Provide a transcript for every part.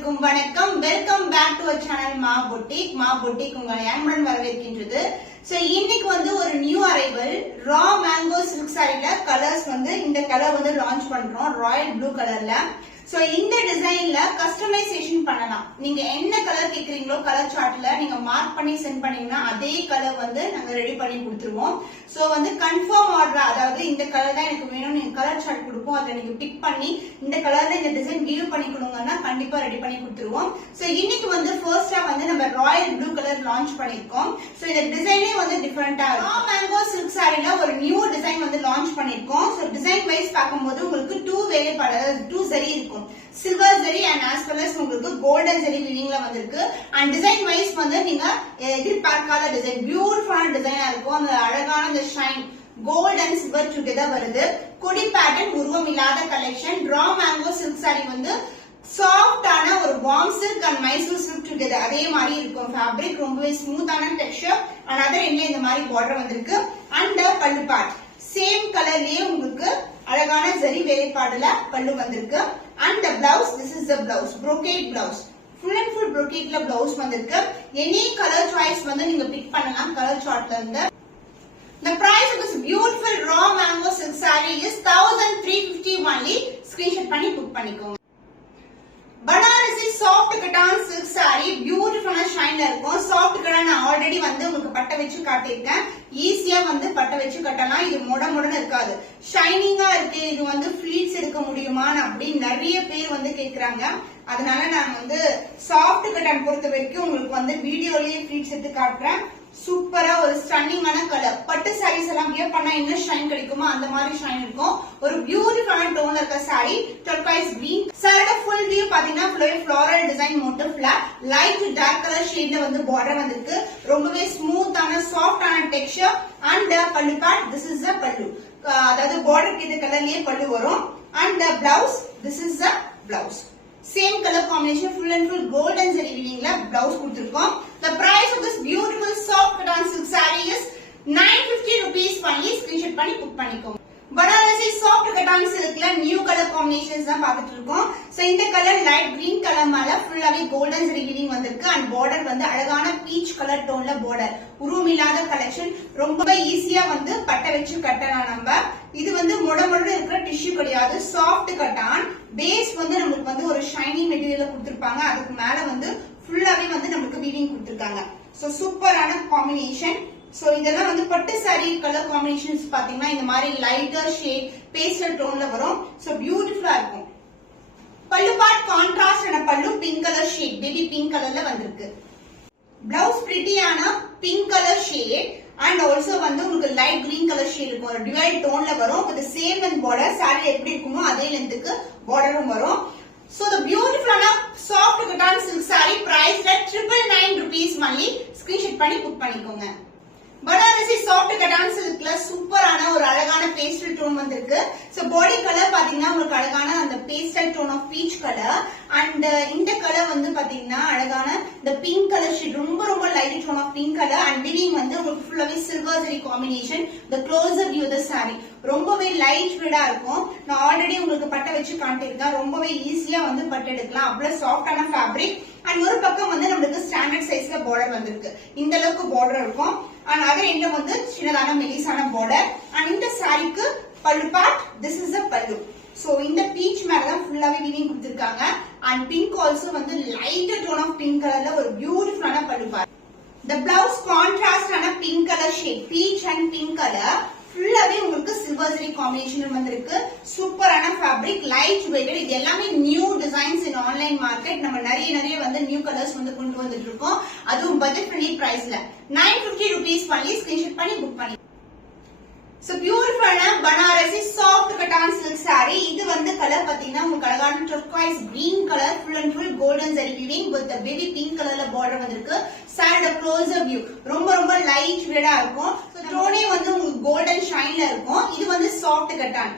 அனைவருக்கும் வணக்கம். Welcome back to our channel Maa boutique உங்களை அன்புடன் வரவேற்கின்றது. சோ இன்னைக்கு வந்து ஒரு new arrival raw mango silk சாரில கலர்ஸ் வந்து இந்த கலர் வந்து லான்ச் பண்றோம், ராயல் ப்ளூ கலர்ல. சோ இந்த டிசைன்ல கஸ்டமைசேஷன் பண்ணலாம். நீங்க என்ன கலர் கேக்குறீங்களோ கலர் சார்ட்ல நீங்க மார்க் பண்ணி சென்ட் பண்ணீங்கன்னா அதே கலர் வந்து நாங்க ரெடி பண்ணி கொடுத்துருவோம். சோ வந்து கன்ஃபார்ம் ஆர்டர், அதாவது இந்த கலர் தான் எனக்கு வேணும், நீங்க கலர் சார்ட் கொடுப்போம், அதை நீங்க பிக் பண்ணி இந்த கலர்ல இந்த டிசைன் கிவ் பண்ணி கொடுங்கன்னா கண்டிப்பா ரெடி பண்ணி கொடுத்துருவோம். சோ இன்னைக்கு வந்து ஃபர்ஸ்டா வந்து நம்ம ராயல் ப்ளூ கலர் லான்ச் பண்ணிருக்கோம். சோ இந்த டிசைனே வந்து டிஃபரெண்டா இருக்கும். மேங்கோ சில்க் சாரில ஒரு நியூ டிசைன் வந்து லான்ச் பண்ணிருக்கோம். சோ டிசைன் வைஸ் பார்க்கும்போது உங்களுக்கு டூ சரி இருக்கும், silver zari and as well as உங்களுக்கு கோல்டன் ஜரி வீவிங்ல வந்திருக்கு. அண்ட் டிசைன் வைஸ் வந்து நீங்க எதிர்பார்க்காத டிசைன், பியூட்டிஃபுல்லான டிசைனா இருக்கும். அந்த அழகான அந்த shine gold and silver together வருது. கொடி பேட்டர்ன், உருவம் இல்லாத collection. Raw mango silk sari வந்து சாஃப்டான ஒரு warm silk and Mysore silk together அதே மாதிரி இருக்கும். ஃபேப்ரிக் ரொம்பவே ஸ்மூத்தான டெக்ஸ்சர் அண்ட் அதர் எண்ட்ல இந்த மாதிரி பார்டர் வந்திருக்கு. அண்ட் பல்லு பார்ட் சேம் கலர்லயே உங்களுக்கு அழகான ஜரி வேலைப்பாடுல பல்லு வந்திருக்கு. And the blouse, this is the blouse, brocade blouse, full and full brocadeல blouse வந்திருக்கு. any color choice வந்து நீங்க பிக் பண்ணலாம் கலர் சார்ட்ல இருந்து. The price of this beautiful raw mango silk saree is 1350 only. screenshot பண்ணி புக் பண்ணிக்கோங்க. Banarasi soft cotton silk sorry பியூட்டிஃபுல்லான ஷைன்ல இருக்கும். Soft கட்டான் நான் ஆல்ரெடி வந்து உங்களுக்கு பட்டை வச்சு காட்டியிருக்கேன். ஈஸியா வந்து பட்டை வச்சு கட்டலாம். இது முடமுடன்னு இருக்காது, ஷைனிங்கா இருக்கு. இது வந்து ஃபிளீட்ஸ் எடுக்க முடியுமான்னு அப்படி நிறைய பேர் வந்து கேக்குறாங்க. அதனால நான் வந்து சாஃப்ட் கட்டான் பொறுத்த வரைக்கும் உங்களுக்கு வந்து வீடியோலயே ஃபிளீட்ஸ் எடுத்து காட்டுறேன். சூப்பரா ஒரு ஸ்டன்னிங்கான கலர். பட்டு சாரீஸ் எல்லாம் வியர் பண்ணா என்ன ஷைன் கிடைக்குமோ அந்த மாதிரி ஷைன் இருக்கும். ஒரு பியூட்டிஃபுல்லான டோன்ல இருக்க சாரி, டர்காய்ஸ் கிரீன். சாரியோட ஃபுல் வியூ பாத்தீங்கன்னா ஃப்ளோரல் டிசைன் மோட்டிவ்ல லைட் டார்க் கலர் ஷேட்ல வந்து பார்டர் வந்திருக்கு. ரொம்பவே ஸ்மூத்தான சாஃப்டான texture. And pallu part, this is the pallu, அதாவது பார்டருக்கு இந்த கலர்லயே பல்லு வரும். And blouse, this is the blouse. Same color combination, full and full golden zari weaving la blouse கொடுத்திருக்கோம். The price of this beautiful soft cotton silk saree is 950 rupees only. screenshot பண்ணி book பண்ணிக்கோங்க. Banarasi soft cotton சில்க்ல new colour combinations தான் பார்த்துட்டு இருக்கோம். So இந்த colour light green colour மேல ஃபுல்லாவே கோல்டன் ஜரி வீவிங் வந்திருக்கு. அண்ட் பார்டர் வந்து அழகான பீச் கலர் டோன்ல பார்டர், உருவம் இல்லாத கலெக்ஷன். ரொம்ப ஈஸியா வந்து பட்டை வச்சு கட்டலாம் நம்ம. இது வந்து முடமுடன் இருக்கிற டிஷ்யூ கிடையாது, சாஃப்ட் கட்டான். பேஸ் வந்து நமக்கு வந்து ஒரு ஷைனிங் மெட்டீரியல் கொடுத்திருப்பாங்க. அதுக்கு மேல வந்து ஃபுல்லாவே வந்து நமக்கு வீவிங் கொடுத்திருக்காங்க. சோ சூப்பரான காம்பினேஷன். சோ இதெல்லாம் வந்து பட்டு சாரி கலர் காம்பினேஷன்ஸ் பாத்தீங்கன்னா இந்த மாதிரி லைட்டர் ஷேட் பேஸ்டல் டோன்ல வரும். சோ பியூட்டிஃபுல்லா இருக்கும். பல்லு பார்ட் கான்ட்ராஸ்ட் ஆன pallu, pink colour shade, baby pink கலர்ல வந்திருக்கு. பிளவுஸ் பிரிட்டியான pink colour shade and also வந்து உங்களுக்கு லைட் கிரீன் கலர் ஷேட் இருக்கும். ஒரு டிவைட் டோன்ல வரும். With same length border, sorry எப்படி இருக்குமோ அதே லென்த்துக்கு பார்டரும் வரும். So the beautiful soft cotton silk saree priced at 999 rupees only. screenshot பண்ணி புக் பண்ணிக்கோங்க. பனாரசி சாஃப்ட் கட்டான் சில்க்ல சூப்பரான ஒரு அழகான பேஸ்டல் டோன் வந்திருக்கு. சோ பாடி கலர் பாத்தீங்கன்னா உங்களுக்கு அழகான அந்த pastel tone of peach colour. And இந்த கலர் வந்து பாத்தீங்கன்னா அழகான இந்த பிங்க் கலர் ஷேட், ரொம்ப ரொம்ப light tone of pink colour. And weaving வந்து உங்களுக்கு ஃபுல்லாவே silver zari combination. the closer view the saree ரொம்பவே லைட் வெயிட்டா இருக்கும். நான் ஆல்ரெடி உங்களுக்கு பட்டை வச்சு காட்டியிருக்கேன். ரொம்பவே ஈஸியா வந்து பட்டு எடுக்கலாம். அவ்வளவு சாஃப்டான ஃபேப்ரிக். அண்ட் ஒரு பக்கம் வந்து நம்மளுக்கு ஸ்டாண்டர்ட் சைஸ்ல பார்டர் வந்திருக்கு. இந்த அளவுக்கு பார்டர் இருக்கும். அண்ட் அதர் எண்ட்ல வந்து சின்னதான மெலிசான பார்டர். அண்ட் இந்த சாரிக்கு பல்லு பார்ட், திஸ் இஸ் த பல்லு. சோ இந்த பீச் மேலதான் ஃபுல்லாவே வீவிங் கொடுத்திருக்காங்க. அண்ட் பிங்க் ஆல்சோ வந்து லைட்டர் டோன் ஆஃப் பிங்க் கலர்ல ஒரு பியூட்டிஃபுல்லான பல்லு பார்ட். The blouse contrast ஆன pink colour shade, beach and pink colour. ஃபுல்லாவே உங்களுக்கு சில்வர் ஜரி காம்பினேஷன் வந்திருக்கு. சூப்பரான ஃபேப்ரிக், லைட் வெயிட்டட். இது எல்லாமே new designs in online market. நம்ம நிறைய வந்து நியூ கலர்ஸ் வந்து கொண்டு வந்துட்டு இருக்கோம். அதுவும் பட்ஜெட் ஃப்ரெண்ட்லி பிரைஸ்ல 950 rupees only. screenshot பண்ணி புக் பண்ணி. So பியூட்டிஃபுல்லான Banarasi soft cotton silk sorry. இது வந்து கலர் பாத்தீங்கன்னா உங்களுக்கு அழகான turquoise green colour, full and full golden zari weaving with baby pink கலர்ல பார்டர் வந்திருக்கு. சாரியோட க்ளோசர் வியூ ரொம்ப லைட் வெயிட்டா இருக்கும். டோனே வந்து உங்களுக்கு கோல்டன் ஷைன்ல இருக்கும். இது வந்து சாஃப்ட் கட்டான்.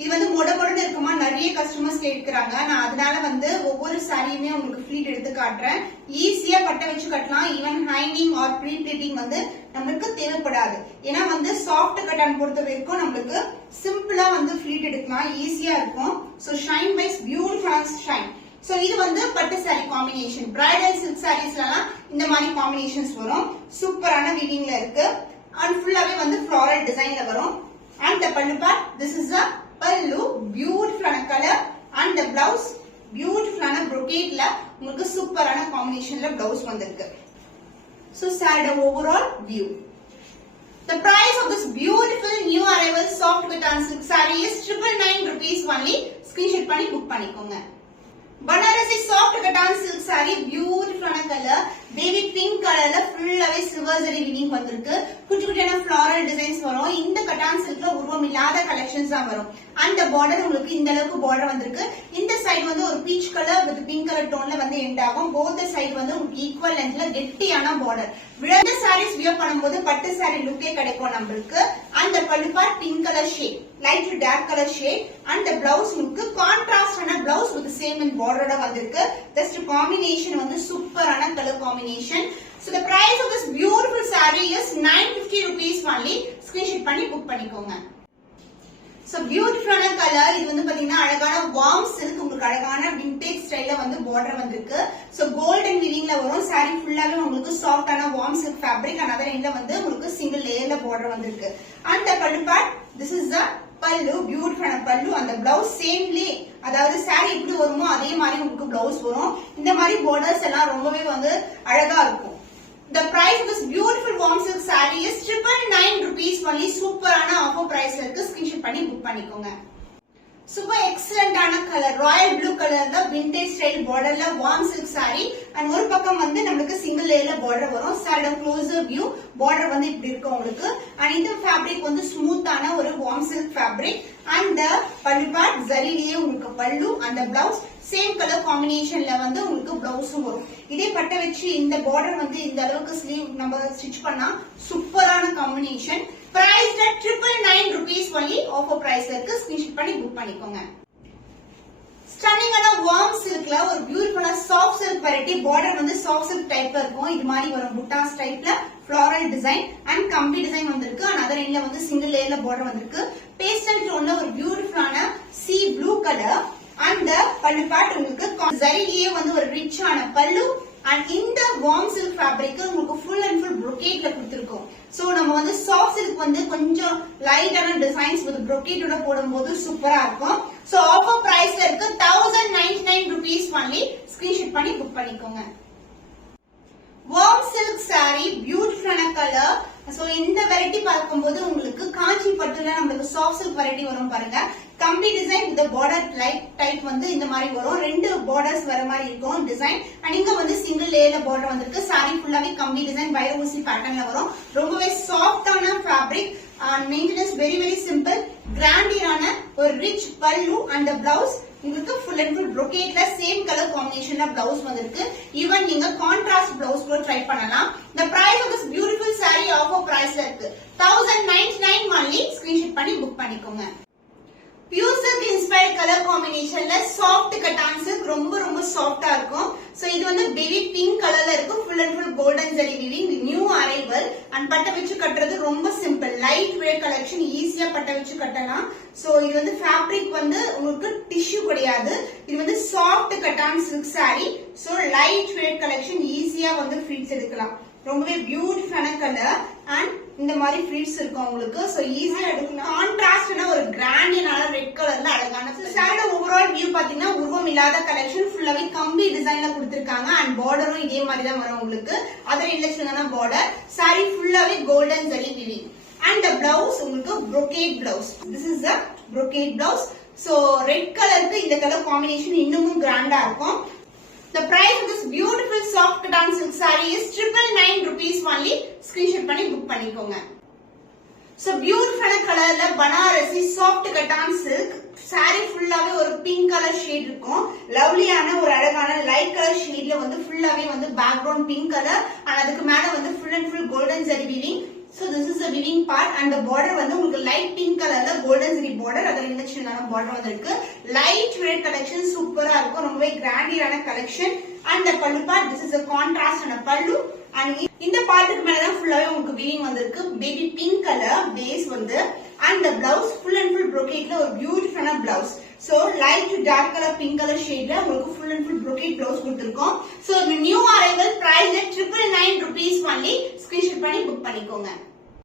இது வந்து முடமுடன்னு இருக்குமா நிறைய கஸ்டமர்ஸ் கேட்கிறாங்க. நான் அதனால வந்து ஒவ்வொரு சாரியுமே உங்களுக்கு ஃபிளீட் எடுத்து காட்டுறேன். ஈஸியா பட்டை வச்சு கட்டலாம். ஈவன் ஹைனிங் ஆர் ப்ரீ ப்ளீட்டிங் வந்து நம்மளுக்கு தேவைப்படாது. ஏன்னா வந்து சாஃப்ட் கட்டான் பொறுத்த வரைக்கும் நம்மளுக்கு சிம்பிளா வந்து ஃபிளீட் எடுக்கலாம், ஈஸியா இருக்கும். So shine wise beautiful shine. So இது வந்து பட்டு saree காம்பினேஷன். பிரைடல் சில்க் சாரீஸ்லாம் இந்த மாதிரி காம்பினேஷன்ஸ் வரும். சூப்பரான வீவிங்ல இருக்கு. அண்ட் ஃபுல்லாவே வந்து floral டிசைன்ல வரும். And the pallu part, this is the pallu, beautiful color, and the blouse beautiful brocade la உங்களுக்கு சூப்பரான காம்பினேஷன்ல blouse வந்திருக்கு. So saree overall view. The price of this beautiful new arrival soft cotton silk saree is 999 rupees only. Screenshot பண்ணி book பண்ணிக்கோங்க. Banarasi soft cotton silk saree, beautiful color, baby pink colorல ஃபுல்லாவே silver zari weaving வந்திருக்கு. குட்டி குட்டியான floral designs வரும். இந்த cotton silkல உருவம் இல்லாத கலெக்ஷன்ஸ் தான் வரும். அந்த border உங்களுக்கு இந்த அளவுக்கு border வந்திருக்கு. இந்த சைடு வந்து ஒரு peach color with pink color டோன்ல வந்து எண்ட் ஆகும். both side வந்து உங்களுக்கு ஈக்குவல் லென்த்ல கெட்டியான border. இந்த sarees வியர் பண்ணும்போது பட்டு saree லுக்கே கிடைக்கும் நமக்கு. அந்த பல்லு part pink color shade, light to dark color shade, and the blouse உங்களுக்கு கான்ட்ராஸ்டான blouse with same in border ஓட வந்திருக்கு. just combination வந்து சூப்பரான color combination. So the price of this beautiful saree is 950 rupees only. Screenshot பண்ணி book பண்ணிக்கோங்க. So beautiful color, இது வந்து பாத்தீங்கன்னா அழகான warm silk, உங்களுக்கு அழகான vintage ஸ்டைல்ல வந்து border வந்திருக்கு. So golden weavingல வரும். saree ஃபுல்லாவே உங்களுக்கு சாஃப்ட்டான warm silk fabric, another endல வந்து உங்களுக்கு single layerல border வந்திருக்கு. And the pallu part, this is the pallu, beautiful pallu, and the blouse samely, அதாவது saree எப்படி வருமோ அதே மாதிரி உங்களுக்கு blouse வரும். இந்த மாதிரி borders எல்லாம் ரொம்பவே வந்து அழகா இருக்கும். The price of this beautiful warm silk saree is 999 rupees only. சூப்பரான ஆஃபர் பிரைஸ்ல இருக்கு. ஸ்கிரீன்ஷாட் பண்ணி புக் பண்ணிக்கோங்க. சூப்பர் எக்ஸலண்டான கலர், ராயல் ப்ளூ கலர்ல விண்டேஜ் ஸ்டைல் பார்டர்ல வார்ம் சில்க் saree, அண்ட் ஒரு பக்கம் வந்து நமக்கு சிங்கிள் லேயர்ல பார்டர் வரும். சாரியோட க்ளோசர் வியூ பார்டர் வந்து இப்படி இருக்கு உங்களுக்கு. அண்ட் இந்த ஃபேப்ரிக் வந்து ஸ்மூத்தான ஒரு warm silk fabric. And pallu part ஜரிலேயே உங்களுக்கு பல்லு, அந்த பிளவுஸ் சேம் கலர் காம்பினேஷன்ல வந்து உங்களுக்கு பிளவுஸும் வரும். இதே பட்டை வச்சு இந்த பார்டர் வந்து இந்த அளவுக்கு ஸ்லீவ் நம்ம ஸ்டிச் பண்ணா சூப்பரான combination. Price 999 rupees only. Offer பிரைஸ்ல இருக்கு. ஸ்கிரீன்ஷாட் பண்ணி புக் பண்ணிக்கோங்க. ஸ்டன்னிங்கான வார்ம் சில்க்ல ஒரு பியூட்டிஃபுல்லா சாஃப்ட் சில்க் வெரைட்டி. பார்டர் வந்து சாஃப்ட் சில்க் டைப்ல இருக்கும். இது மாதிரி வரும் புட்டாஸ் டைப்ல floral டிசைன் அண்ட் கம்பி டிசைன் வந்திருக்கு. another endல வந்து சிங்கிள் லேயர்ல பார்டர் வந்திருக்கு. பேஸ்டல் டோன்ல ஒரு பியூட்டிஃபுல்லான sea blue கலர். அந்த பல்லு பார்ட் உங்களுக்கு ஜரிலேயே வந்து ஒரு ரிச்சான பல்லு. அண்ட் இந்த வார்ம் சில்க் ஃபேப்ரிக் உங்களுக்கு ஃபுல் அண்ட் ஃபுல் brocade கொடுத்திருக்கோம். சோ நம்ம வந்து சாஃப்ட் சில்க் வந்து கொஞ்சம் லைட்டான டிசைன்ஸ் வித் brocade போடும்போது சூப்பரா இருக்கும். சோ ஆஃபர் பிரைஸ்ல இருக்கு 1099 rupees only. ஸ்கிரீன்ஷாட் பண்ணி புக் பண்ணிக்கோங்க. வார்ம் சில்க் saree, பியூட்டிஃபுல்லான கலர். சோ இந்த வெரைட்டி பார்க்கும்போது உங்களுக்கு காஞ்சி பட்டுல நம்மளுக்கு சாஃப்ட் சில்க் வெரைட்டி வரும் பாருங்க. கம்பி design with border light type வந்து இந்த மாதிரி வரும். ரெண்டு பார்டர்ஸ் வர மாதிரி இருக்கும் டிசைன். அண்ட் இங்க வந்து சிங்கிள் லேயர்ல பார்டர் வந்திருக்கு. saree ஃபுல்லாவே கம்பி டிசைன் வைர ஊசி பேட்டர்ன்ல வரும். ரொம்பவே சாஃப்ட்டான fabric. Maintenance very very simple. கிராண்டியான ஒரு ரிச் பல்லு அண்ட் பிளவுஸ் உங்களுக்கு full and full brocade same colour காம்பினேஷன்ல பிளவுஸ் வந்திருக்கு. ஈவன் நீங்க கான்ட்ராஸ்ட் பிளவுஸ் கூட ட்ரை பண்ணலாம். the price of this beautiful saree offer priceல இருக்கு 1099 only. ஸ்கிரீன்ஷாட் பண்ணி புக் பண்ணிக்கோங்க. பியூர் சில்க் இன்ஸ்பயர்ட் கலர் காம்பினேஷன்ல சாஃப்ட் கட்டான் சில்க், ரொம்ப ரொம்ப சாஃப்டா இருக்கும். சோ இது வந்து பேபி பிங்க் கலர்ல இருக்கும். Full and full golden zari weaving, new arrival. And பட்டை வச்சு கட்டுறது ரொம்ப சிம்பிள், லைட் வெயிட் கலெக்ஷன், ஈஸியா பட்டை வச்சு கட்டலாம். சோ இது வந்து ஃபேப்ரிக் வந்து உங்களுக்கு டிஷ்யூ கிடையாது. இது வந்து soft cotton silk saree. So light weight collection, ஈஸியா வந்து ஃபிளீட்ஸ் எடுக்கலாம். ரொம்பவே பியூட்டிஃபுல்லான கலர். அண்ட் இந்த மாதிரி ஃபிளீட்ஸ் இருக்கும் உங்களுக்கு. சோ ஈஸியா எடுக்கலாம். கான்ட்ராஸ்டான ஒரு கிராண்டினான ரெட் கலர்ல அழகான சாரியோட ஓவரால் வியூ பாத்தீங்கன்னா உருவம் இல்லாத கலெக்ஷன். ஃபுல்லாவே கம்பி டிசைன்ல கொடுத்திருக்காங்க. அண்ட் பார்டரும் இதே மாதிரி தான் வரும் உங்களுக்கு. அதர் இன்டெக்ஷனான பார்டர். சாரி ஃபுல்லாவே golden zari weaving. And the blouse உங்களுக்கு brocade blouse. This is the brocade blouse. So red கலருக்கு இந்த கலர் காம்பினேஷன் இன்னமும் கிராண்டா இருக்கும். The price of this beautiful soft cotton silk saree is 999 rupees only. Screenshot பண்ணி புக் பண்ணிக்கோங்க. So beautiful கலர்ல Banarasi soft cotton silk saree ஃபுல்லாவே ஒரு பிங்க் கலர் ஷேட் இருக்கும். லவ்லியான ஒரு அழகான லைட் கலர் ஷேட்ல வந்து ஃபுல்லாவே வந்து பேக்ரவுண்ட் பிங்க் கலர். அண்ட் அதுக்கு மேல வந்து full and full golden zari weaving. So this is the weaving part, and the border வந்து உங்களுக்கு light pink colorல golden zari border, அதோட இன்டெக்ஷனான border வந்திருக்கு. light weight collection சூப்பரா இருக்கும். ரொம்பவே கிராண்டியான collection. and the pallu part, this is a contrast and a pallu. and இந்த பார்ட்டுக்கு மேல தான் ஃபுல்லாவே உங்களுக்கு weaving வந்திருக்கு. baby pink color base வந்து, and the blouse full and full brocade ல ஒரு பியூட்டிஃபுல்லான blouse. So light to dark colour pink colour ஷேட்ல உங்களுக்கு full and full brocade blouse கொடுத்திருக்கோம். So new arrival price 999 rupees only. Screenshot பண்ணி book பண்ணிக்கோங்க.